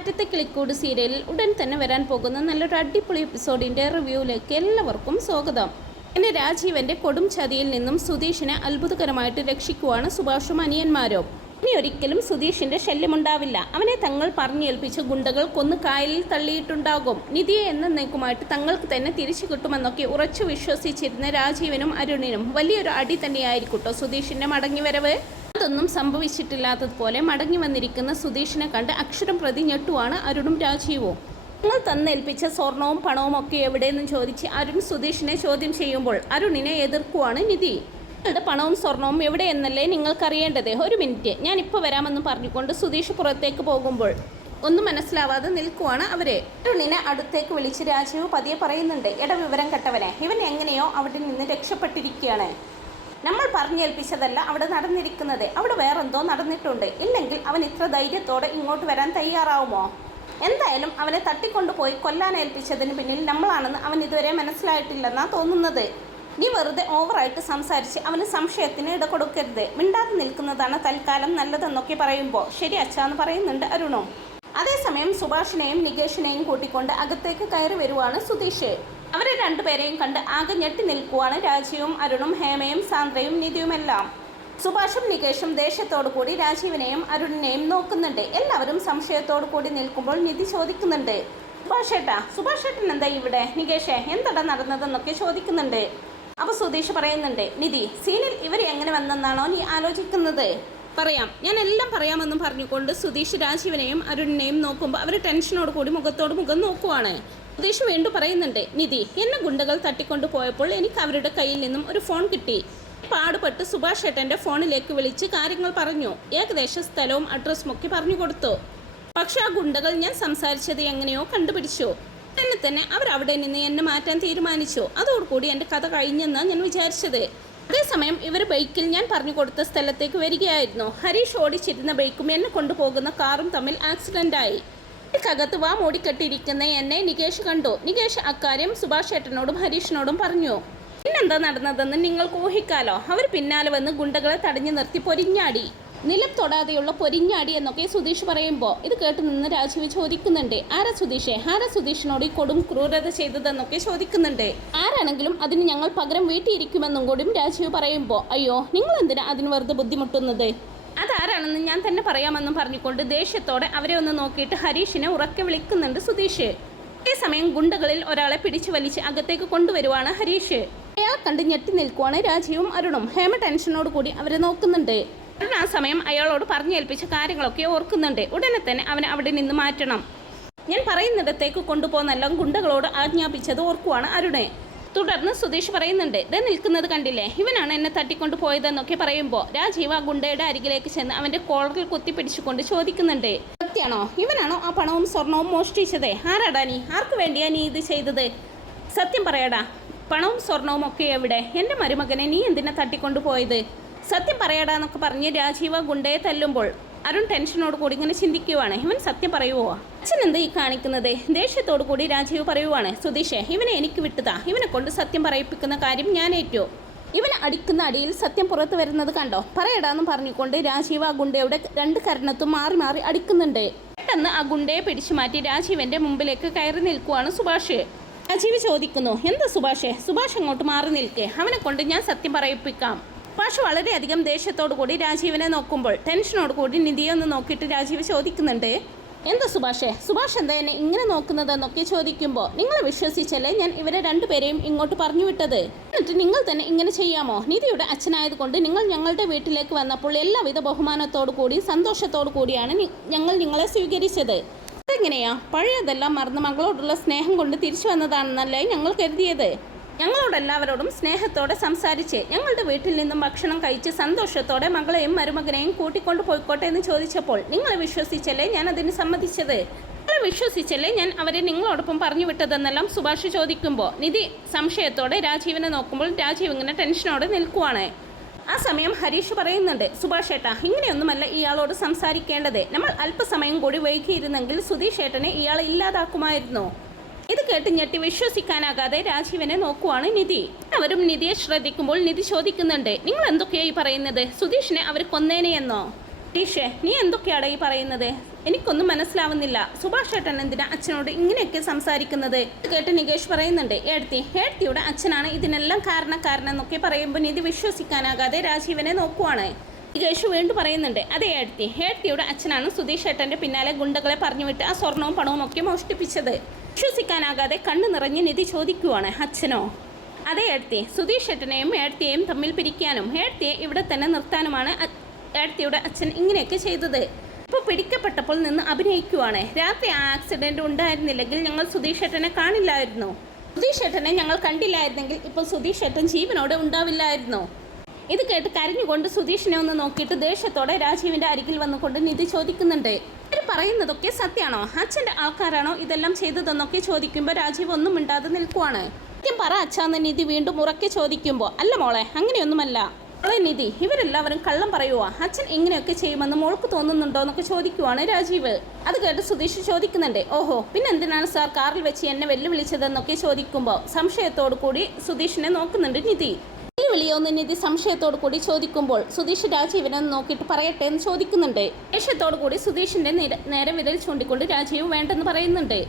കാറ്റത്തെ കിളിക്കൂട് സീരിയലിൽ ഉടൻ തന്നെ വരാൻ പോകുന്ന നല്ലൊരു അടിപൊളി എപ്പിസോഡിൻ്റെ റിവ്യൂവിലേക്ക് എല്ലാവർക്കും സ്വാഗതം. പിന്നെ രാജീവൻ്റെ കൊടും ചതിയിൽ നിന്നും സുധീഷിനെ അത്ഭുതകരമായിട്ട് രക്ഷിക്കുവാണ് സുഭാഷും അനിയന്മാരും. ഇനി ഒരിക്കലും സുധീഷിൻ്റെ ശല്യമുണ്ടാവില്ല. അവനെ തങ്ങൾ പറഞ്ഞേൽപ്പിച്ച് ഗുണ്ടകൾ കൊന്ന് കായലിൽ തള്ളിയിട്ടുണ്ടാകും. നിധിയെ എന്നേക്കുമായിട്ട് തങ്ങൾക്ക് തന്നെ തിരിച്ചു കിട്ടുമെന്നൊക്കെ ഉറച്ചു വിശ്വസിച്ചിരുന്ന രാജീവനും അരുണിനും വലിയൊരു അടി തന്നെയായിരിക്കട്ടോ സുധീഷിൻ്റെ മടങ്ങിവരവ്. അതൊന്നും സംഭവിച്ചിട്ടില്ലാത്തതുപോലെ മടങ്ങി വന്നിരിക്കുന്ന സുധീഷിനെ കണ്ട് അക്ഷരം പ്രതി ഞെട്ടുവാണ് അരുണും രാജീവും. നിങ്ങൾ തന്നേൽപ്പിച്ച സ്വർണവും പണവും ഒക്കെ എവിടെയെന്നും ചോദിച്ച് അരുൺ സുധീഷിനെ ചോദ്യം ചെയ്യുമ്പോൾ അരുണിനെ എതിർക്കുവാണ് നിധി. നിങ്ങളുടെ പണവും സ്വർണവും എവിടെയെന്നല്ലേ നിങ്ങൾക്കറിയേണ്ടത്? ഒരു മിനിറ്റ്, ഞാനിപ്പോൾ വരാമെന്ന് പറഞ്ഞുകൊണ്ട് സുധീഷ് പുറത്തേക്ക് പോകുമ്പോൾ ഒന്നും മനസ്സിലാവാതെ നിൽക്കുവാണ് അവരെ. അരുണിനെ അടുത്തേക്ക് വിളിച്ച് രാജീവ് പതിയെ പറയുന്നുണ്ട്, എട വിവരം കെട്ടവനെ, ഇവൻ എങ്ങനെയോ അവിടെ നിന്ന് രക്ഷപ്പെട്ടിരിക്കുകയാണ്. നമ്മൾ പറഞ്ഞേൽപ്പിച്ചതല്ല അവിടെ നടന്നിരിക്കുന്നത്, അവിടെ വേറെന്തോ നടന്നിട്ടുണ്ട്. ഇല്ലെങ്കിൽ അവൻ ഇത്ര ധൈര്യത്തോടെ ഇങ്ങോട്ട് വരാൻ തയ്യാറാവുമോ? എന്തായാലും അവനെ തട്ടിക്കൊണ്ടുപോയി കൊല്ലാനേൽപ്പിച്ചതിന് പിന്നിൽ നമ്മളാണെന്ന് അവൻ ഇതുവരെ മനസ്സിലായിട്ടില്ലെന്നാണ് തോന്നുന്നത്. നീ വെറുതെ ഓവറായിട്ട് സംസാരിച്ച് അവന് സംശയത്തിന് ഇട കൊടുക്കരുത്. മിണ്ടാതെ നിൽക്കുന്നതാണ് തൽക്കാലം നല്ലതെന്നൊക്കെ പറയുമ്പോൾ ശരി അച്ഛാന്ന് പറയുന്നുണ്ട് അരുണും. അതേസമയം സുഭാഷിനെയും നികേഷിനെയും കൂട്ടിക്കൊണ്ട് അകത്തേക്ക് കയറി വരുവാണ് സുധീഷ്. അവരെ രണ്ടുപേരെയും കണ്ട് ആകെ ഞെട്ടി നിൽക്കുവാണ് രാജീവും അരുണും ഹേമയും സാന്ദ്രയും നിധിയുമെല്ലാം. സുഭാഷും നികേഷും ദേഷ്യത്തോടു കൂടി രാജീവിനെയും അരുണിനെയും നോക്കുന്നുണ്ട്. എല്ലാവരും സംശയത്തോടു കൂടി നിൽക്കുമ്പോൾ നിധി ചോദിക്കുന്നുണ്ട്, സുഭാഷേട്ടൻ എന്താ ഇവിടെ? നികേഷേ, എന്താണ് നടന്നതെന്നൊക്കെ ചോദിക്കുന്നുണ്ട്. അപ്പോൾ സുധീഷ് പറയുന്നുണ്ട്, നിധി, സീനിൽ ഇവർ എങ്ങനെ വന്നെന്നാണോ നീ ആലോചിക്കുന്നത്? പറയാം, ഞാൻ എല്ലാം പറയാമെന്നും പറഞ്ഞുകൊണ്ട് സുധീഷ് രാജീവിനെയും അരുണിനെയും നോക്കുമ്പോൾ അവർ ടെൻഷനോട് കൂടി മുഖത്തോട് മുഖം നോക്കുവാണ്. സുധീഷ് വീണ്ടും പറയുന്നുണ്ട്, നിധി, എന്നെ ഗുണ്ടകൾ തട്ടിക്കൊണ്ടു പോയപ്പോൾ എനിക്ക് അവരുടെ കയ്യിൽ നിന്നും ഒരു ഫോൺ കിട്ടി. പാടുപെട്ട് സുഭാഷ് ഏട്ടൻ്റെ ഫോണിലേക്ക് വിളിച്ച് കാര്യങ്ങൾ പറഞ്ഞു. ഏകദേശം സ്ഥലവും അഡ്രസ്സും ഒക്കെ പറഞ്ഞു കൊടുത്തു. പക്ഷെ ആ ഗുണ്ടകൾ ഞാൻ സംസാരിച്ചത് എങ്ങനെയോ കണ്ടുപിടിച്ചു. എന്നെ തന്നെ അവരവിടെ നിന്ന് എന്നെ മാറ്റാൻ തീരുമാനിച്ചു. അതോടുകൂടി എൻ്റെ കഥ കഴിഞ്ഞെന്നാണ് ഞാൻ വിചാരിച്ചത്. അതേസമയം ഇവർ ബൈക്കിൽ ഞാൻ പറഞ്ഞു കൊടുത്ത സ്ഥലത്തേക്ക് വരികയായിരുന്നു. ഹരീഷ് ഓടിച്ചിരുന്ന ബൈക്കും എന്നെ കൊണ്ടുപോകുന്ന കാറും തമ്മിൽ ആക്സിഡൻ്റായി. ക്കകത്ത് വാ മൂടിക്കെട്ടിയിരിക്കുന്ന എന്നെ നികേഷ് കണ്ടു. നികേഷ് അക്കാര്യം സുഭാഷ് ഏട്ടനോടും ഹരീഷിനോടും പറഞ്ഞു. പിന്നെന്താ നടന്നതെന്ന് നിങ്ങൾക്ക് ഊഹിക്കാലോ. അവർ പിന്നാലെ വന്ന് ഗുണ്ടകളെ തടഞ്ഞു നിർത്തി പൊരിഞ്ഞാടി. നിലം തൊടാതെയുള്ള പൊരിഞ്ഞാടി എന്നൊക്കെ സുധീഷ് പറയുമ്പോൾ ഇത് കേട്ട് നിന്ന് രാജീവ് ചോദിക്കുന്നുണ്ട്, ആരാ സുധീഷേ, ആരാ സുധീഷിനോട് ഈ കൊടും ക്രൂരത ചെയ്തതെന്നൊക്കെ ചോദിക്കുന്നുണ്ട്. ആരാണെങ്കിലും അതിന് ഞങ്ങൾ പകരം വീട്ടിയിരിക്കുമെന്നും കൂടിയും രാജീവ് പറയുമ്പോൾ, അയ്യോ, നിങ്ങൾ എന്തിനാ അതിന് വെറുതെ ബുദ്ധിമുട്ടുന്നത്? അതാരാണെന്ന് ഞാൻ തന്നെ പറയാമെന്നും പറഞ്ഞുകൊണ്ട് ദേഷ്യത്തോടെ അവരെ ഒന്ന് നോക്കിയിട്ട് ഹരീഷിനെ ഉറക്കെ വിളിക്കുന്നുണ്ട് സുധീഷ്. അതേസമയം ഗുണ്ടകളിൽ ഒരാളെ പിടിച്ചു വലിച്ച് അകത്തേക്ക് കൊണ്ടുവരുവാണ് ഹരീഷ്. അയാളെ കണ്ട് ഞെട്ടി നിൽക്കുവാണ് രാജീവും അരുണും. ഹേമ ടെൻഷനോട് കൂടി അവരെ നോക്കുന്നുണ്ട്. അരുൺ ആ സമയം അയാളോട് പറഞ്ഞേൽപ്പിച്ച കാര്യങ്ങളൊക്കെ ഓർക്കുന്നുണ്ട്. ഉടനെ തന്നെ അവനെ അവിടെ നിന്ന് മാറ്റണം. ഞാൻ പറയുന്നിടത്തേക്ക് കൊണ്ടുപോകുന്നെല്ലാം ഗുണ്ടകളോട് ആജ്ഞാപിച്ചത് ഓർക്കുവാണ് അരുണെ. തുടർന്ന് സുധീഷ് പറയുന്നുണ്ട്, ഇതേ നിൽക്കുന്നത് കണ്ടില്ലേ, ഇവനാണ് എന്നെ തട്ടിക്കൊണ്ട് പോയതെന്നൊക്കെ പറയുമ്പോൾ രാജീവ് ആ ഗുണ്ടയുടെ അരികിലേക്ക് ചെന്ന് അവൻ്റെ കോളറിൽ കുത്തിപ്പിടിച്ചുകൊണ്ട് ചോദിക്കുന്നുണ്ട്, സത്യാണോ? ഇവനാണോ ആ പണവും സ്വർണവും മോഷ്ടിച്ചത്? ആരാടാ നീ? ആർക്ക് വേണ്ടിയാ നീ ഇത് ചെയ്തത്? സത്യം പറയടാ, പണവും സ്വർണവും ഒക്കെ എവിടെ? എൻ്റെ മരുമകനെ നീ എന്തിനാ തട്ടിക്കൊണ്ടു പോയത്? സത്യം പറയടാന്നൊക്കെ പറഞ്ഞ് രാജീവ ഗുണ്ടയെ തല്ലുമ്പോൾ അരുൺ ടെൻഷനോട് കൂടി ഇങ്ങനെ ചിന്തിക്കുവാണ്, ഇവൻ സത്യം പറയുവോ? അച്ഛൻ എന്താ ഈ കാണിക്കുന്നത്? ദേഷ്യത്തോടു കൂടി രാജീവ് പറയുവാണ്, സുധീഷേ, ഇവനെ എനിക്ക് വിട്ടുതാ. ഇവനെ കൊണ്ട് സത്യം പറയിപ്പിക്കുന്ന കാര്യം ഞാൻ ഏറ്റു. ഇവനെ അടിക്കുന്ന അടിയിൽ സത്യം പുറത്തു വരുന്നത് കണ്ടോ? പറയടാന്നും പറഞ്ഞുകൊണ്ട് രാജീവ് ആ ഗുണ്ടയുടെ രണ്ട് കരണത്തും മാറി മാറി അടിക്കുന്നുണ്ട്. പെട്ടെന്ന് ആ ഗുണ്ടയെ പിടിച്ചു മാറ്റി രാജീവിന്റെ മുമ്പിലേക്ക് കയറി നിൽക്കുവാണ് സുഭാഷ്. രാജീവ് ചോദിക്കുന്നു, എന്താ സുഭാഷേ? സുഭാഷ് അങ്ങോട്ട് മാറി നിൽക്കേ, അവനെ കൊണ്ട് ഞാൻ സത്യം പറയിപ്പിക്കാം. സുഭാഷ് വളരെയധികം ദേഷ്യത്തോടു കൂടി രാജീവിനെ നോക്കുമ്പോൾ ടെൻഷനോട് കൂടി നിധിയെ ഒന്ന് നോക്കിയിട്ട് രാജീവ് ചോദിക്കുന്നുണ്ട്, എന്താ സുഭാഷേ? സുഭാഷ് എന്താ എന്നെ ഇങ്ങനെ നോക്കുന്നതെന്നൊക്കെ ചോദിക്കുമ്പോൾ, നിങ്ങളെ വിശ്വസിച്ചല്ലേ ഞാൻ ഇവരെ രണ്ടുപേരെയും ഇങ്ങോട്ട് പറഞ്ഞു വിട്ടത്? എന്നിട്ട് നിങ്ങൾ തന്നെ ഇങ്ങനെ ചെയ്യാമോ? നിധിയുടെ അച്ഛനായതുകൊണ്ട് നിങ്ങൾ ഞങ്ങളുടെ വീട്ടിലേക്ക് വന്നപ്പോൾ എല്ലാവിധ ബഹുമാനത്തോടു കൂടി സന്തോഷത്തോടു കൂടിയാണ് ഞങ്ങൾ നിങ്ങളെ സ്വീകരിച്ചത്. അതെങ്ങനെയാ? പഴയതെല്ലാം മറന്ന് മകളോടുള്ള സ്നേഹം കൊണ്ട് തിരിച്ചു വന്നതാണെന്നല്ലേ ഞങ്ങൾ കരുതിയത്? ഞങ്ങളോടെല്ലാവരോടും സ്നേഹത്തോടെ സംസാരിച്ച് ഞങ്ങളുടെ വീട്ടിൽ നിന്നും ഭക്ഷണം കഴിച്ച് സന്തോഷത്തോടെ മകളെയും മരുമകനെയും കൂട്ടിക്കൊണ്ടു പോയിക്കോട്ടെ എന്ന് ചോദിച്ചപ്പോൾ നിങ്ങളെ വിശ്വസിച്ചല്ലേ ഞാൻ അതിന് സമ്മതിച്ചത്? നിങ്ങളെ വിശ്വസിച്ചല്ലേ ഞാൻ അവരെ നിങ്ങളോടൊപ്പം പറഞ്ഞു വിട്ടതെന്നെല്ലാം സുഭാഷ് ചോദിക്കുമ്പോൾ നിധി സംശയത്തോടെ രാജീവിനെ നോക്കുമ്പോൾ രാജീവ് ഇങ്ങനെ ടെൻഷനോടെ നിൽക്കുവാണ്. ആ സമയം ഹരീഷ് പറയുന്നുണ്ട്, സുഭാഷ് ഏട്ടാ, ഇങ്ങനെയൊന്നുമല്ല ഇയാളോട് സംസാരിക്കേണ്ടത്. നമ്മൾ അല്പസമയം കൂടി വൈകിയിരുന്നെങ്കിൽ സുധീഷ് ഏട്ടനെ ഇയാളെ ഇല്ലാതാക്കുമായിരുന്നു. ഇത് കേട്ട് ഞെട്ടി വിശ്വസിക്കാനാകാതെ രാജീവനെ നോക്കുവാണ് നിധി. അവരും നിധിയെ ശ്രദ്ധിക്കുമ്പോൾ നിധി ചോദിക്കുന്നുണ്ട്, നിങ്ങൾ എന്തൊക്കെയായി പറയുന്നത്? സുധീഷിനെ അവർ കൊന്നേനെയെന്നോ? ടീഷേ, നീ എന്തൊക്കെയാണ് ഈ പറയുന്നത്? എനിക്കൊന്നും മനസ്സിലാവുന്നില്ല. സുഭാഷ് ഏട്ടൻ എന്തിനാ അച്ഛനോട് ഇങ്ങനെയൊക്കെ സംസാരിക്കുന്നത്? കേട്ട് നികേഷ് പറയുന്നുണ്ട്, ഏടത്തിയുടെ അച്ഛനാണ് ഇതിനെല്ലാം കാരണക്കാരൻ എന്നൊക്കെ പറയുമ്പോൾ നിധി വിശ്വസിക്കാനാകാതെ രാജീവനെ നോക്കുവാണ്. നികേഷ് വീണ്ടും പറയുന്നുണ്ട്, അതെ ഏടത്തിയുടെ അച്ഛനാണ് സുധീഷ് ഏട്ടൻ്റെ പിന്നാലെ ഗുണ്ടകളെ പറഞ്ഞുവിട്ട് ആ സ്വർണവും പണവും ഒക്കെ മോഷ്ടിപ്പിച്ചത്. വിശ്വസിക്കാനാകാതെ കണ്ണു നിറഞ്ഞ് നിധി ചോദിക്കുവാണ്, അച്ഛനോ? അതെ സുധീഷ് ഏട്ടനെയും ഏടത്തിയെയും തമ്മിൽ പിരിക്കാനും ഏടത്തിയെ ഇവിടെ തന്നെ നിർത്താനുമാണ് ഏടത്തിയുടെ അച്ഛൻ ഇങ്ങനെയൊക്കെ ചെയ്തത്. ഇപ്പോൾ പിടിക്കപ്പെട്ടപ്പോൾ നിന്ന് അഭിനയിക്കുവാണ്. രാത്രി ആ ആക്സിഡൻറ്റ് ഉണ്ടായിരുന്നില്ലെങ്കിൽ ഞങ്ങൾ സുധീഷ് ഏട്ടനെ കാണില്ലായിരുന്നു. സുധീഷ് ഏട്ടനെ ഞങ്ങൾ കണ്ടില്ലായിരുന്നെങ്കിൽ ഇപ്പോൾ സുധീഷ് ഏട്ടൻ ജീവനോടെ ഉണ്ടാവില്ലായിരുന്നു. ഇത് കേട്ട് കരഞ്ഞുകൊണ്ട് സുധീഷിനെ ഒന്ന് നോക്കിയിട്ട് ദേഷ്യത്തോടെ രാജീവിൻ്റെ അരികിൽ വന്നുകൊണ്ട് നിധി ചോദിക്കുന്നുണ്ട്, ഇവർ പറയുന്നതൊക്കെ സത്യമാണോ? അച്ഛൻ്റെ ആൾക്കാരാണോ ഇതെല്ലാം ചെയ്തതെന്നൊക്കെ ചോദിക്കുമ്പോൾ രാജീവ് ഒന്നും മിണ്ടാതെ നിൽക്കുവാണ്. സത്യം പറ അച്ഛാന്ന് നിധി വീണ്ടും ഉറക്കെ ചോദിക്കുമ്പോൾ, അല്ല മോളെ, അങ്ങനെയൊന്നുമല്ല മോളെ നിധി, ഇവരെല്ലാവരും കള്ളം പറയുവാ. അച്ഛൻ ഇങ്ങനെയൊക്കെ ചെയ്യുമെന്ന് മോൾക്ക് തോന്നുന്നുണ്ടോ എന്നൊക്കെ ചോദിക്കുവാണ് രാജീവ്. അത് കേട്ട് സുധീഷ് ചോദിക്കുന്നുണ്ട്, ഓഹോ പിന്നെ എന്തിനാണ് സാർ കാറിൽ വെച്ച് എന്നെ വെല്ലുവിളിച്ചതെന്നൊക്കെ ചോദിക്കുമ്പോൾ സംശയത്തോടു കൂടി സുധീഷിനെ നോക്കുന്നുണ്ട് നിധി. ഈ വിളിയോന്ന് നിധി സംശയത്തോടു കൂടി ചോദിക്കുമ്പോൾ സുധീഷ് രാജീവിനെ നോക്കിയിട്ട് പറയട്ടെ എന്ന് ചോദിക്കുന്നുണ്ട്. ദേഷ്യത്തോടു കൂടി സുധീഷിന്റെ നേരെ വിരൽ ചൂണ്ടിക്കൊണ്ട് രാജീവ് വേണ്ടെന്ന് പറയുന്നുണ്ട്.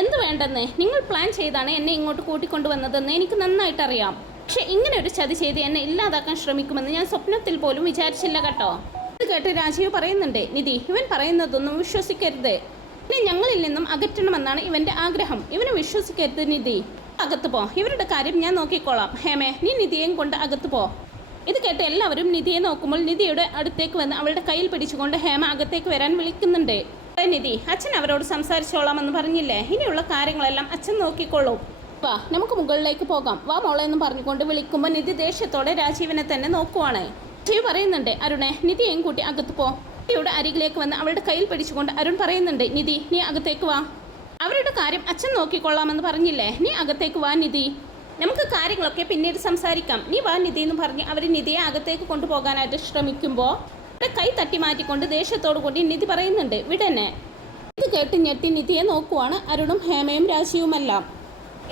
എന്ത് വേണ്ടെന്ന്? നിങ്ങൾ പ്ലാൻ ചെയ്താണ് എന്നെ ഇങ്ങോട്ട് കൂട്ടിക്കൊണ്ടുവന്നതെന്ന് എനിക്ക് നന്നായിട്ടറിയാം. പക്ഷെ ഇങ്ങനെ ഒരു ചതി ചെയ്ത് എന്നെ ഇല്ലാതാക്കാൻ ശ്രമിക്കുമെന്ന് ഞാൻ സ്വപ്നത്തിൽ പോലും വിചാരിച്ചില്ല കേട്ടോ. ഇത് കേട്ട് രാജീവ് പറയുന്നുണ്ട്, നിധി ഇവൻ പറയുന്നതൊന്നും വിശ്വസിക്കരുത്. ഇനി ഞങ്ങളിൽ നിന്നും അകറ്റണമെന്നാണ് ഇവന്റെ ആഗ്രഹം. ഇവനെ വിശ്വസിക്കരുത് നിധി. അകത്ത് പോ, ഇവരുടെ കാര്യം ഞാൻ നോക്കിക്കോളാം. ഹേമേ, നീ നിധിയെയും കൊണ്ട് അകത്ത് പോ. ഇത് കേട്ട് എല്ലാവരും നിധിയെ നോക്കുമ്പോൾ നിധിയുടെ അടുത്തേക്ക് വന്ന് അവളുടെ കയ്യിൽ പിടിച്ചുകൊണ്ട് ഹേമ അകത്തേക്ക് വരാൻ വിളിക്കുന്നുണ്ട്. നിധി, അച്ഛൻ അവരോട് സംസാരിച്ചോളാമെന്ന് പറഞ്ഞില്ലേ? ഇനിയുള്ള കാര്യങ്ങളെല്ലാം അച്ഛൻ നോക്കിക്കോളൂ. വാ നമുക്ക് മുകളിലേക്ക് പോകാം, വാ മോളെ എന്ന് പറഞ്ഞുകൊണ്ട് വിളിക്കുമ്പോൾ നിധി ദേഷ്യത്തോടെ രാജീവിനെ തന്നെ നോക്കുവാണ്. രാജീവ് പറയുന്നുണ്ട്, അരുണെ നിധിയെയും കൂട്ടി അകത്ത് പോ. നിധിയുടെ അരികിലേക്ക് വന്ന് അവളുടെ കയ്യിൽ പിടിച്ചുകൊണ്ട് അരുൺ പറയുന്നുണ്ട്, നിധി നീ അകത്തേക്ക് വാ. അവരുടെ കാര്യം അച്ഛൻ നോക്കിക്കൊള്ളാമെന്ന് പറഞ്ഞില്ലേ? നീ അകത്തേക്ക് വാ നിധി, നമുക്ക് കാര്യങ്ങളൊക്കെ പിന്നീട് സംസാരിക്കാം. നീ വാ നിധി എന്ന് പറഞ്ഞ് അവർ നിധിയെ അകത്തേക്ക് കൊണ്ടുപോകാനായിട്ട് ശ്രമിക്കുമ്പോൾ അവരുടെ കൈ തട്ടി മാറ്റിക്കൊണ്ട് ദേഷ്യത്തോടു കൂടി നിധി പറയുന്നുണ്ട്, വിടന്നെ. ഇത് കേട്ട് ഞെട്ടി നിധിയെ നോക്കുവാണ് അരുണും ഹേമയും രാശിയുമെല്ലാം.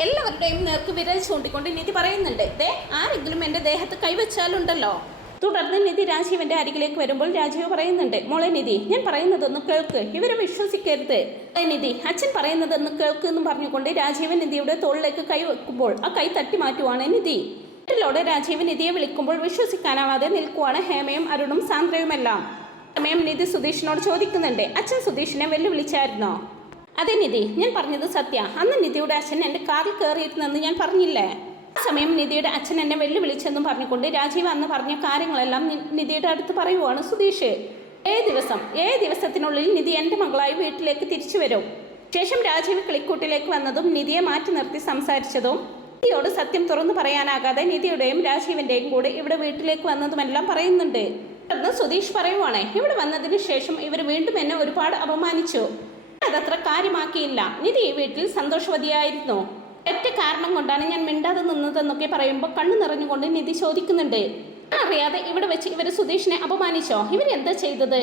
എല്ലാവരുടെയും നേർക്ക് വിരൽ ചൂണ്ടിക്കൊണ്ട് നിധി പറയുന്നുണ്ട്, ദേ ആരെങ്കിലും എൻ്റെ ദേഹത്ത് കൈവച്ചാലുണ്ടല്ലോ. തുടർന്ന് നിധി രാജീവിന്റെ അരികിലേക്ക് വരുമ്പോൾ രാജീവ് പറയുന്നുണ്ട്, മോളെ നിധി ഞാൻ പറയുന്നതൊന്ന് കേൾക്ക്, ഇവരെ വിശ്വസിക്കരുത്. നിധി അച്ഛൻ പറയുന്നതൊന്ന് കേൾക്ക് എന്ന് പറഞ്ഞുകൊണ്ട് രാജീവൻ നിധിയുടെ തോളിലേക്ക് കൈ വെക്കുമ്പോൾ ആ കൈ തട്ടി മാറ്റുവാണ് നിധി. വീട്ടിലോടെ രാജീവ് നിധിയെ വിളിക്കുമ്പോൾ വിശ്വസിക്കാനാവാതെ നിൽക്കുവാണ് ഹേമയും അരുണും സാന്ദ്രയുമെല്ലാം. സമയം നിധി സുധീഷിനോട് ചോദിക്കുന്നുണ്ട്, അച്ഛൻ സുധീഷിനെ വെല്ലുവിളിച്ചായിരുന്നോ? അതെ നിധി, ഞാൻ പറഞ്ഞത് സത്യ. അന്ന് നിധിയുടെ അച്ഛൻ എൻ്റെ കാറിൽ കയറിയിരുന്നെന്ന് ഞാൻ പറഞ്ഞില്ലേ? ആ സമയം നിധിയുടെ അച്ഛൻ എന്നെ വെല്ലുവിളിച്ചെന്നും പറഞ്ഞുകൊണ്ട് രാജീവ് അന്ന് പറഞ്ഞ കാര്യങ്ങളെല്ലാം നിധിയുടെ അടുത്ത് പറയുവാണ് സുധീഷ്. 7 ദിവസത്തിനുള്ളിൽ നിധി എൻ്റെ മകളായി വീട്ടിലേക്ക് തിരിച്ചു വരും. ശേഷം രാജീവ് കിളിക്കൂട്ടിലേക്ക് വന്നതും നിധിയെ മാറ്റി നിർത്തി സംസാരിച്ചതും നിധിയോട് സത്യം തുറന്നു പറയാനാകാതെ നിധിയുടെയും രാജീവിൻ്റെയും കൂടെ ഇവിടെ വീട്ടിലേക്ക് വന്നതുമെല്ലാം പറയുന്നുണ്ട്. തുടർന്ന് സുധീഷ് പറയുവാണ്, ഇവിടെ വന്നതിന് ശേഷം ഇവർ വീണ്ടും എന്നെ ഒരുപാട് അപമാനിച്ചു. അതത്ര കാര്യമാക്കിയില്ല. നിധി ഈ വീട്ടിൽ സന്തോഷവതിയായിരുന്നു. ഒറ്റ കാരണം കൊണ്ടാണ് ഞാൻ മിണ്ടാതെ നിന്നതെന്നൊക്കെ പറയുമ്പോൾ കണ്ണു നിറഞ്ഞുകൊണ്ട് നിധി ചോദിക്കുന്നുണ്ട്, അറിയാതെ ഇവിടെ വെച്ച് ഇവർ സുധീഷിനെ അപമാനിച്ചോ? ഇവരെന്താ ചെയ്തത്?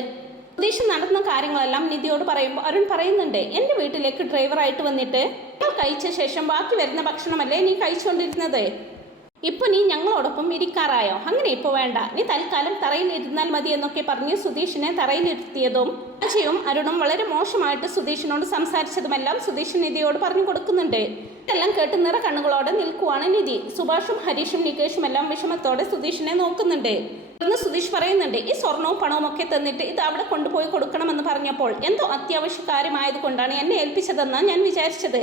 സുധീഷ് നടന്ന കാര്യങ്ങളെല്ലാം നിധിയോട് പറയുമ്പോൾ അരുൺ പറയുന്നുണ്ട്, എൻ്റെ വീട്ടിലേക്ക് ഡ്രൈവറായിട്ട് വന്നിട്ട് ഞങ്ങൾ കഴിച്ച ശേഷം ബാക്കി വരുന്ന ഭക്ഷണമല്ലേ നീ കഴിച്ചുകൊണ്ടിരുന്നത്? ഇപ്പോൾ നീ ഞങ്ങളോടൊപ്പം ഇരിക്കാറായോ? അങ്ങനെ ഇപ്പോൾ വേണ്ട, നീ തൽക്കാലം തറയിൽ ഇരുന്നാൽ മതി എന്നൊക്കെ പറഞ്ഞ് സുധീഷിനെ തറയിലിരുത്തിയതും അജയും അരുണും വളരെ മോശമായിട്ട് സുധീഷിനോട് സംസാരിച്ചതുമെല്ലാം സുധീഷ് നിധിയോട് പറഞ്ഞു കൊടുക്കുന്നുണ്ട്. ഇതെല്ലാം കേട്ട് നിറ കണ്ണുകളോടെ നിൽക്കുവാണ് നിധി. സുഭാഷും ഹരീഷും നികേഷും എല്ലാം വിഷമത്തോടെ സുധീഷിനെ നോക്കുന്നുണ്ട്. തുടർന്ന് സുധീഷ് പറയുന്നുണ്ട്, ഈ സ്വർണവും പണവും ഒക്കെ തന്നിട്ട് ഇത് അവിടെ കൊണ്ടുപോയി കൊടുക്കണമെന്ന് പറഞ്ഞപ്പോൾ എന്തോ അത്യാവശ്യ കാര്യമായതുകൊണ്ടാണ് എന്നെ ഏൽപ്പിച്ചതെന്നാണ് ഞാൻ വിചാരിച്ചത്.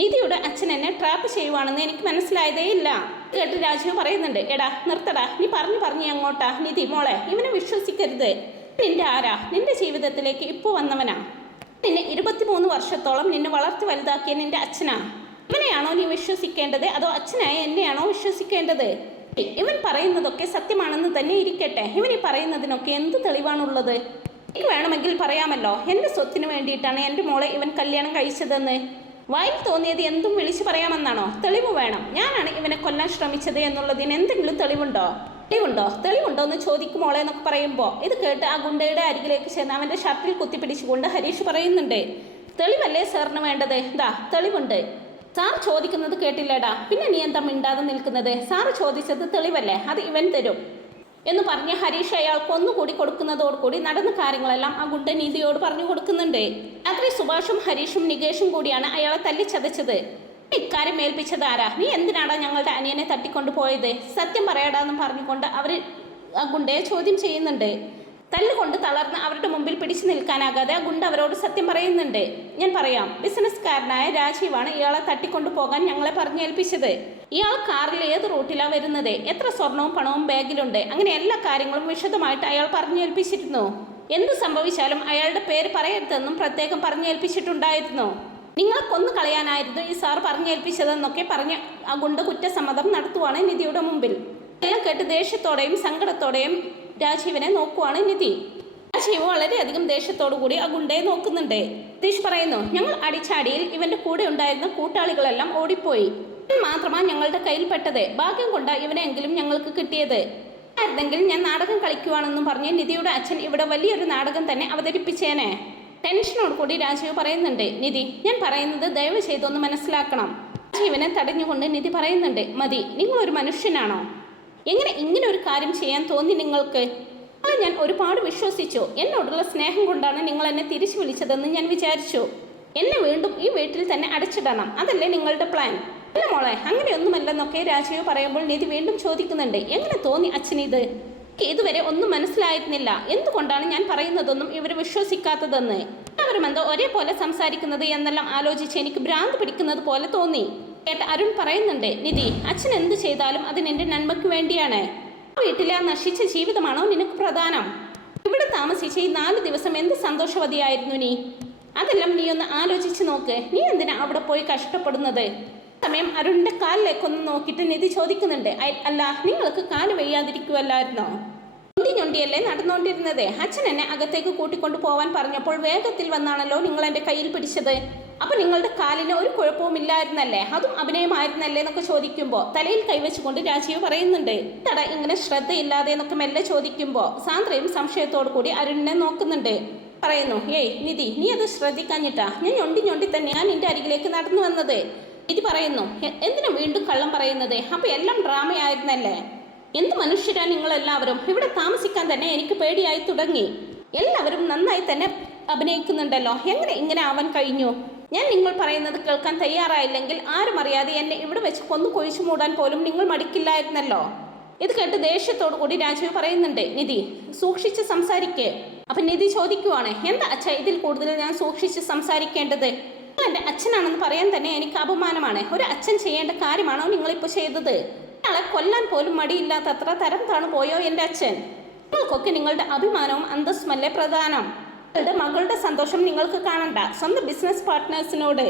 നിധിയുടെ അച്ഛൻ എന്നെ ട്രാപ്പ് ചെയ്യുവാണെന്ന് എനിക്ക് മനസ്സിലായതേ ഇല്ല. കേട്ട് രാജീവ് പറയുന്നുണ്ട്, എടാ നിർത്തടാ, നീ പറഞ്ഞു അങ്ങോട്ടാ. നിധി മോളെ, ഇവനെ വിശ്വസിക്കരുത്. നിന്റെ ആരാ? നിന്റെ ജീവിതത്തിലേക്ക് ഇപ്പോൾ വന്നവനാ. നിന്നെ 23 വർഷത്തോളം നിന്നെ വളർത്തി വലുതാക്കിയ നിന്റെ അച്ഛനാ. ഇവനെയാണോ നീ വിശ്വസിക്കേണ്ടത്, അതോ അച്ഛനായ എന്നെയാണോ വിശ്വസിക്കേണ്ടത്? ഇവൻ പറയുന്നതൊക്കെ സത്യമാണെന്ന് തന്നെ ഇരിക്കട്ടെ, ഇവൻ ഈ പറയുന്നതിനൊക്കെ എന്ത് തെളിവാണുള്ളത്? എനിക്ക് വേണമെങ്കിൽ പറയാമല്ലോ, എൻ്റെ സ്വത്തിന് വേണ്ടിയിട്ടാണ് എൻ്റെ മോളെ ഇവൻ കല്യാണം കഴിച്ചതെന്ന്. വായിൽ തോന്നിയത് എന്തും വിളിച്ചു പറയാമെന്നാണോ? തെളിവ് വേണം. ഞാനാണ് ഇവനെ കൊല്ലാൻ ശ്രമിച്ചത് എന്നുള്ളതിന് എന്തെങ്കിലും തെളിവുണ്ടോ എന്ന് ചോദിക്കുമോളെ എന്നൊക്കെ പറയുമ്പോൾ ഇത് കേട്ട് ആ ഗുണ്ടയുടെ അരികിലേക്ക് ചെന്ന് അവൻ്റെ ഷർട്ടിൽ കുത്തിപ്പിടിച്ചുകൊണ്ട് ഹരീഷ് പറയുന്നുണ്ട്, തെളിവല്ലേ സാറിന് വേണ്ടത്? ദാ തെളിവുണ്ട്. സാർ ചോദിക്കുന്നത് കേട്ടില്ലേടാ, പിന്നെ നീ എന്താ മിണ്ടാതെ നിൽക്കുന്നത്? സാറ് ചോദിച്ചത് തെളിവല്ലേ, അത് ഇവൻ തരും. എന്ന് പറഞ്ഞ് ഹരീഷ് അയാൾക്ക് ഒന്നുകൂടി കൊടുക്കുന്നതോടുകൂടി നടന്ന കാര്യങ്ങളെല്ലാം ആ ഗുണ്ട നിധിയോട് പറഞ്ഞു കൊടുക്കുന്നുണ്ട്. രാത്രി സുഭാഷും ഹരീഷും നികേഷും കൂടിയാണ് അയാളെ തല്ലിച്ചതച്ചത്. ഇക്കാര്യം ഏൽപ്പിച്ചത് ആരാ? നീ എന്തിനാടാ ഞങ്ങളുടെ അനിയനെ തട്ടിക്കൊണ്ടു പോയത്? സത്യം പറയടാന്നും പറഞ്ഞുകൊണ്ട് അവർ ആ ഗുണ്ടയെ ചോദ്യം ചെയ്യുന്നുണ്ട്. തല്ലുകൊണ്ട് തളർന്ന് അവരുടെ മുമ്പിൽ പിടിച്ചു നിൽക്കാനാകാതെ ആ ഗുണ്ട അവരോട് സത്യം പറയുന്നുണ്ട്. ഞാൻ പറയാം, ബിസിനസ്സുകാരനായ രാജീവാണ് ഇയാളെ തട്ടിക്കൊണ്ടു പോകാൻ ഞങ്ങളെ പറഞ്ഞേൽപ്പിച്ചത്. ഇയാൾ കാറിൽ ഏത് റൂട്ടിലാണ് വരുന്നത്, എത്ര സ്വർണവും പണവും ബാഗിലുണ്ട്, അങ്ങനെ എല്ലാ കാര്യങ്ങളും വിശദമായിട്ട് അയാൾ പറഞ്ഞേൽപ്പിച്ചിരുന്നു. എന്ത് സംഭവിച്ചാലും അയാളുടെ പേര് പറയരുതെന്നും പ്രത്യേകം പറഞ്ഞേൽപ്പിച്ചിട്ടുണ്ടായിരുന്നു. നിങ്ങളെ കൊന്നു കളയാനായിരുന്നു ഈ സാർ പറഞ്ഞേൽപ്പിച്ചതെന്നൊക്കെ പറഞ്ഞ് ആ ഗുണ്ട കുറ്റസമ്മതം നടത്തുവാണ് നിധിയുടെ മുമ്പിൽ. എല്ലാം കേട്ട് ദേഷ്യത്തോടെയും സങ്കടത്തോടെയും രാജീവനെ നോക്കുവാണ് നിധി. രാജീവ് വളരെയധികം ദേഷ്യത്തോടു കൂടി ആ ഗുണ്ടയെ നോക്കുന്നുണ്ട്. നിതീഷ് പറയുന്നു, ഞങ്ങൾ അടിച്ചാടിയിൽ ഇവന്റെ കൂടെ ഉണ്ടായിരുന്ന കൂട്ടാളികളെല്ലാം ഓടിപ്പോയി. ഇവൻ മാത്രമാണ് ഞങ്ങളുടെ കയ്യിൽപ്പെട്ടത്. ഭാഗ്യം കൊണ്ട് ഇവനെങ്കിലും ഞങ്ങൾക്ക് കിട്ടിയത്. ആയിരുന്നെങ്കിൽ ഞാൻ നാടകം കളിക്കുവാണെന്നും പറഞ്ഞ് നിധിയുടെ അച്ഛൻ ഇവിടെ വലിയൊരു നാടകം തന്നെ അവതരിപ്പിച്ചേനെ. ടെൻഷനോട് കൂടി രാജീവ് പറയുന്നുണ്ട്. നിധി, ഞാൻ പറയുന്നത് ദയവ് ചെയ്തൊന്ന് മനസ്സിലാക്കണം. രാജീവനെ തടഞ്ഞുകൊണ്ട് നിധി പറയുന്നുണ്ട്. മതി, നിങ്ങളൊരു മനുഷ്യനാണോ? എങ്ങനെ ഇങ്ങനെ ഒരു കാര്യം ചെയ്യാൻ തോന്നി നിങ്ങൾക്ക്? ഞാൻ ഒരുപാട് വിശ്വസിച്ചു. എന്നോടുള്ള സ്നേഹം കൊണ്ടാണ് നിങ്ങൾ എന്നെ തിരിച്ചു വിളിച്ചതെന്ന് ഞാൻ വിചാരിച്ചു. എന്നെ വീണ്ടും ഈ വീട്ടിൽ തന്നെ അടച്ചിടണം, അതല്ലേ നിങ്ങളുടെ പ്ലാൻ? അല്ല മോളെ, അങ്ങനെയൊന്നുമല്ലെന്നൊക്കെ രാജീവ് പറയുമ്പോൾ നിധി വീണ്ടും ചോദിക്കുന്നുണ്ട്. എങ്ങനെ തോന്നി അച്ഛനിത്? ഇതുവരെ ഒന്നും മനസ്സിലായിരുന്നില്ല. എന്തുകൊണ്ടാണ് ഞാൻ പറയുന്നതൊന്നും ഇവർ വിശ്വസിക്കാത്തതെന്ന്. എല്ലാവരും എന്തോ ഒരേപോലെ സംസാരിക്കുന്നത് എന്നെല്ലാം ആലോചിച്ച് എനിക്ക് ഭ്രാന്ത് പിടിക്കുന്നത് പോലെ തോന്നി. കേട്ട് അരുൺ പറയുന്നുണ്ട്. നിധി, അച്ഛൻ എന്ത് ചെയ്താലും അത് നിന്റെ നന്മയ്ക്ക് വേണ്ടിയാണ്. ആ വീട്ടിലെ ആ നശിച്ച ജീവിതമാണോ നിനക്ക് പ്രധാനം? ഇവിടെ താമസിച്ച് ഈ 4 ദിവസം എന്ത് സന്തോഷവതിയായിരുന്നു നീ? അതെല്ലാം നീ ഒന്ന് ആലോചിച്ച് നോക്ക്. നീ എന്തിനാ അവിടെ പോയി കഷ്ടപ്പെടുന്നത്? സമയം അരുണിന്റെ കാലിലേക്കൊന്ന് നോക്കിയിട്ട് നിധി ചോദിക്കുന്നുണ്ട്. അല്ല, നിങ്ങൾക്ക് കാല് വയ്യാതിരിക്കുവല്ലായിരുന്നോ? ഞൊണ്ടിയല്ലേ നടന്നുകൊണ്ടിരുന്നത്? അച്ഛൻ എന്നെ അകത്തേക്ക് കൂട്ടിക്കൊണ്ടു പോവാൻ പറഞ്ഞപ്പോൾ വേഗത്തിൽ വന്നാണല്ലോ നിങ്ങൾ എൻ്റെ കയ്യിൽ പിടിച്ചത്. അപ്പൊ നിങ്ങളുടെ കാലിന് ഒരു കുഴപ്പവും ഇല്ലായിരുന്നല്ലേ? അതും അഭിനയമായിരുന്നല്ലേ എന്നൊക്കെ ചോദിക്കുമ്പോൾ തലയിൽ കൈവച്ചുകൊണ്ട് രാജീവ് പറയുന്നുണ്ട്. തട ഇങ്ങനെ ശ്രദ്ധയില്ലാതെ എന്നൊക്കെ മെല്ലെ ചോദിക്കുമ്പോൾ സാന്ദ്രയും സംശയത്തോടു കൂടി അരുണിനെ നോക്കുന്നുണ്ട്. പറയുന്നു, ഏയ് നിധി, നീ അത് ശ്രദ്ധിക്കാഞ്ഞിട്ടാ ഞാൻ ഞൊണ്ടി തന്നെയാണ് നിന്റെ അരികിലേക്ക് നടന്നു വന്നത്. നിധി പറയുന്നു, എന്തിനാ വീണ്ടും കള്ളം പറയുന്നത്? അപ്പൊ എല്ലാം ഡ്രാമയായിരുന്നല്ലേ? എന്ത് മനുഷ്യരാ നിങ്ങളെല്ലാവരും? ഇവിടെ താമസിക്കാൻ തന്നെ എനിക്ക് പേടിയായി തുടങ്ങി. എല്ലാവരും നന്നായി തന്നെ അഭിനയിക്കുന്നുണ്ടല്ലോ. എങ്ങനെ ഇങ്ങനെ ആവാൻ കഴിഞ്ഞു? ഞാൻ നിങ്ങൾ പറയുന്നത് കേൾക്കാൻ തയ്യാറായില്ലെങ്കിൽ ആരും അറിയാതെ എന്നെ ഇവിടെ വെച്ച് കൊന്നു കൊഴിച്ചു മൂടാൻ പോലും നിങ്ങൾ മടിക്കില്ലായിരുന്നല്ലോ. ഇത് കേട്ട് ദേഷ്യത്തോടു കൂടി രാജീവ് പറയുന്നുണ്ട്. നിധി, സൂക്ഷിച്ച് സംസാരിക്കേ. അപ്പൊ നിധി ചോദിക്കുവാണ്, എന്താ അച്ഛ ഇതിൽ കൂടുതൽ ഞാൻ സൂക്ഷിച്ച് സംസാരിക്കേണ്ടത്? എൻ്റെ അച്ഛനാണെന്ന് പറയാൻ തന്നെ എനിക്ക് അപമാനമാണ്. ഒരു അച്ഛൻ ചെയ്യേണ്ട കാര്യമാണോ നിങ്ങളിപ്പോൾ ചെയ്തത്? അയാളെ കൊല്ലാൻ പോലും മടിയില്ലാത്തത്ര തരം താണു പോയോ എൻ്റെ അച്ഛൻ? നിങ്ങൾക്കൊക്കെ നിങ്ങളുടെ അഭിമാനവും അന്തസ്സുമല്ലേ പ്രധാനം? നിങ്ങളുടെ മകളുടെ സന്തോഷം നിങ്ങൾക്ക് കാണണ്ട. സ്വന്തം ബിസിനസ് പാർട്ട്നേഴ്സിനോട്,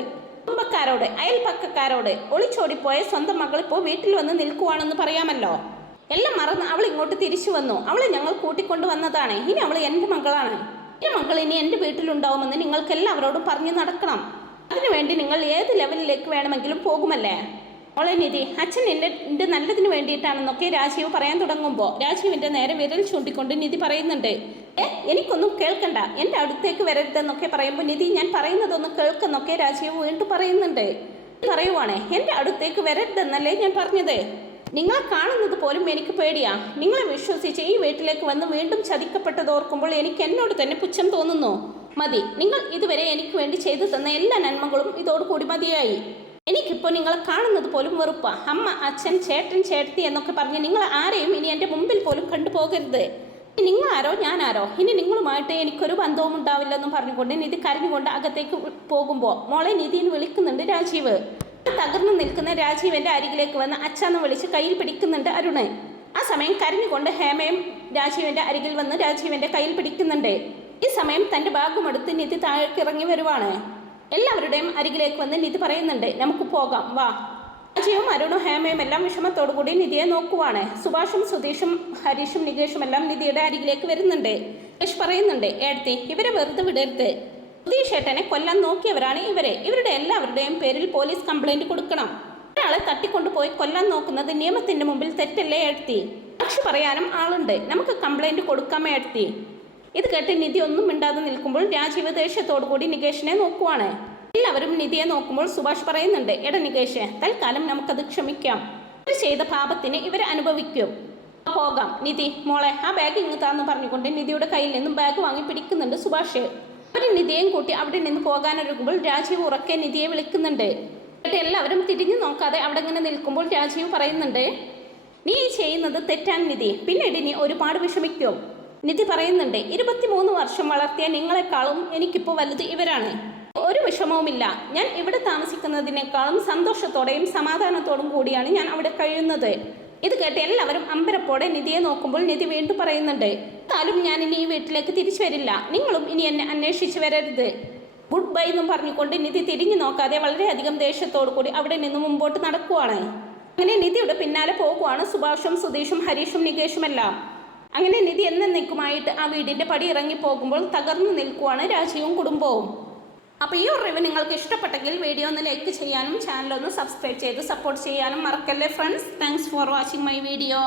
കുടുംബക്കാരോട്, അയൽപക്കക്കാരോട് ഒളിച്ചോടിപ്പോയ സ്വന്തം മകളിപ്പോൾ വീട്ടിൽ വന്ന് നിൽക്കുവാണെന്ന് പറയാമല്ലോ. എല്ലാം മറന്ന് അവൾ ഇങ്ങോട്ട് തിരിച്ചു വന്നു. അവളെ ഞങ്ങൾ കൂട്ടിക്കൊണ്ടു വന്നതാണ്. ഇനി അവൾ എൻ്റെ മകളാണ്. എൻ്റെ മകൾ ഇനി എൻ്റെ വീട്ടിലുണ്ടാവുമെന്ന് നിങ്ങൾക്ക് എല്ലാവരോടും പറഞ്ഞു നടക്കണം. അതിനുവേണ്ടി നിങ്ങൾ ഏത് ലെവലിലേക്ക് വേണമെങ്കിലും പോകുമല്ലേ? ഓളെ നിധി, അച്ഛൻ എൻ്റെ നല്ലതിന് വേണ്ടിയിട്ടാണെന്നൊക്കെ രാജീവ് പറയാൻ തുടങ്ങുമ്പോൾ രാജീവിൻ്റെ നേരെ വിരൽ ചൂണ്ടിക്കൊണ്ട് നിധി പറയുന്നുണ്ട്. എനിക്കൊന്നും കേൾക്കണ്ട, എൻ്റെ അടുത്തേക്ക് വരരുതെന്നൊക്കെ പറയുമ്പോൾ നിധി, ഞാൻ പറയുന്നതൊന്നും കേൾക്കെന്നൊക്കെ രാജീവ് വീണ്ടും പറയുന്നുണ്ട്. പറയുവാണ്, എൻ്റെ അടുത്തേക്ക് വരരുതെന്നല്ലേ ഞാൻ പറഞ്ഞത്? നിങ്ങളെ കാണുന്നത് പോലും എനിക്ക് പേടിയാ. നിങ്ങളെ വിശ്വസിച്ച് ഈ വീട്ടിലേക്ക് വന്ന് വീണ്ടും ചതിക്കപ്പെട്ടതോർക്കുമ്പോൾ എനിക്ക് എന്നോട് തന്നെ പുച്ഛം തോന്നുന്നു. മതി, നിങ്ങൾ ഇതുവരെ എനിക്ക് വേണ്ടി ചെയ്തു തന്ന എല്ലാ നന്മകളും ഇതോടുകൂടി മതിയായി. എനിക്കിപ്പോൾ നിങ്ങളെ കാണുന്നത് പോലും വെറുപ്പാ. അമ്മ, അച്ഛൻ, ചേട്ടൻ, ചേട്ടത്തി എന്നൊക്കെ പറഞ്ഞ് നിങ്ങൾ ആരെയും ഇനി എൻ്റെ മുമ്പിൽ പോലും കണ്ടുപോകരുത്. നിങ്ങളാരോ ഞാനാരോ, ഇനി നിങ്ങളുമായിട്ട് എനിക്കൊരു ബന്ധവും ഉണ്ടാവില്ലെന്നും പറഞ്ഞുകൊണ്ട് നിധി കരഞ്ഞുകൊണ്ട് അകത്തേക്ക് പോകുമ്പോൾ മോളെ നിധിന്ന് വിളിക്കുന്നുണ്ട് രാജീവ്. തകർന്നു നിൽക്കുന്ന രാജീവിൻ്റെ അരികിലേക്ക് വന്ന് അച്ഛന്ന് വിളിച്ച് കയ്യിൽ പിടിക്കുന്നുണ്ട് അരുണ്. ആ സമയം കരഞ്ഞുകൊണ്ട് ഹേമയും രാജീവിൻ്റെ അരികിൽ വന്ന് രാജീവിൻ്റെ കയ്യിൽ പിടിക്കുന്നുണ്ട്. ഈ സമയം തൻ്റെ ബാഗുമെടുത്ത് നിധി താഴേക്ക് ഇറങ്ങി വരുവാണ്. എല്ലാവരുടെയും അരികിലേക്ക് വന്ന് നിധി പറയുന്നുണ്ട്, നമുക്ക് പോകാം, വാ. രാജീവും അരുണും ഹേമയും എല്ലാം വിഷമത്തോടു കൂടി നിധിയെ നോക്കുവാണ്. സുഭാഷും സുധീഷും ഹരീഷും നികേഷും എല്ലാം നിധിയുടെ അരികിലേക്ക് വരുന്നുണ്ട്. നികേഷ് പറയുന്നുണ്ട്, ഏടത്തി, ഇവരെ വെറുതെ വിടരുത്. സുധീഷ് ഏട്ടനെ കൊല്ലാൻ നോക്കിയവരാണ് ഇവരെ. ഇവരുടെ എല്ലാവരുടെയും പേരിൽ പോലീസ് കംപ്ലൈന്റ് കൊടുക്കണം. ഒരാളെ തട്ടിക്കൊണ്ടുപോയി കൊല്ലാൻ നോക്കുന്നത് നിയമത്തിന്റെ മുമ്പിൽ തെറ്റല്ലേ ഏടത്തി? സാക്ഷി പറയാനും ആളുണ്ട്. നമുക്ക് കംപ്ലൈന്റ് കൊടുക്കാമേ ഏടത്തി? ഇത് കേട്ട് നിധി ഒന്നും മിണ്ടാതെ നിൽക്കുമ്പോൾ രാജീവ് ദേഷ്യത്തോടു കൂടി നികേഷിനെ നോക്കുവാണ്. എല്ലാവരും നിധിയെ നോക്കുമ്പോൾ സുഭാഷ് പറയുന്നുണ്ട്, എടാ നികേഷ്, തൽക്കാലം നമുക്കത് ക്ഷമിക്കാം. ഇവർ ചെയ്ത പാപത്തിന് ഇവർ അനുഭവിക്കും. പോകാം. നിധി മോളെ ആ ബാഗ് ഇങ്ങ് താന്ന് പറഞ്ഞുകൊണ്ട് നിധിയുടെ കയ്യിൽ നിന്നും ബാഗ് വാങ്ങി പിടിക്കുന്നുണ്ട് സുഭാഷ്. അവർ നിധിയെയും കൂട്ടി അവിടെ നിന്ന് പോകാനൊരുങ്ങുമ്പോൾ രാജീവ് ഉറക്കെ നിധിയെ വിളിക്കുന്നുണ്ട്. എന്നിട്ട് എല്ലാവരും തിരിഞ്ഞു നോക്കാതെ അവിടെ ഇങ്ങനെ നിൽക്കുമ്പോൾ രാജീവ് പറയുന്നുണ്ട്, നീ ചെയ്യുന്നത് തെറ്റാണ് നിധി, പിന്നീട് നീ ഒരുപാട് വിഷമിക്കും. നിധി പറയുന്നുണ്ട്, 23 വർഷം വളർത്തിയ നിങ്ങളെക്കാളും എനിക്കിപ്പോൾ വലുത് ഇവരാണ്. ഒരു വിഷമവുമില്ല. ഞാൻ ഇവിടെ താമസിക്കുന്നതിനേക്കാളും സന്തോഷത്തോടെയും സമാധാനത്തോടും കൂടിയാണ് ഞാൻ അവിടെ കഴിയുന്നത്. ഇത് കേട്ട് എല്ലാവരും അമ്പരപ്പോടെ നിധിയെ നോക്കുമ്പോൾ നിധി വീണ്ടും പറയുന്നുണ്ട്, താലും ഞാൻ ഇനി ഈ വീട്ടിലേക്ക് തിരിച്ചു വരില്ല. നിങ്ങളും ഇനി എന്നെ അന്വേഷിച്ച് വരരുത്. ഗുഡ് ബൈ എന്നും പറഞ്ഞുകൊണ്ട് നിധി തിരിഞ്ഞു നോക്കാതെ വളരെയധികം ദേഷ്യത്തോടു കൂടി അവിടെ നിന്ന് മുമ്പോട്ട് നടക്കുവാണ്. അങ്ങനെ നിധിയുടെ പിന്നാലെ പോകുവാണ് സുഭാഷും സുധീഷും ഹരീഷും നികേഷും എല്ലാം. അങ്ങനെ നിധി എന്നേക്കുമായിട്ട് ആ വീടിൻ്റെ പടി ഇറങ്ങി പോകുമ്പോൾ തകർന്നു നിൽക്കുവാണ് രാജീവും കുടുംബവും. അപ്പോൾ ഈ ഒരു റിവ്യൂ നിങ്ങൾക്ക് ഇഷ്ടപ്പെട്ടെങ്കിൽ വീഡിയോ ഒന്ന് ലൈക്ക് ചെയ്യാനും ചാനൽ ഒന്ന് സബ്സ്ക്രൈബ് ചെയ്ത് സപ്പോർട്ട് ചെയ്യാനും മറക്കല്ലേ friends. Thanks for watching my video.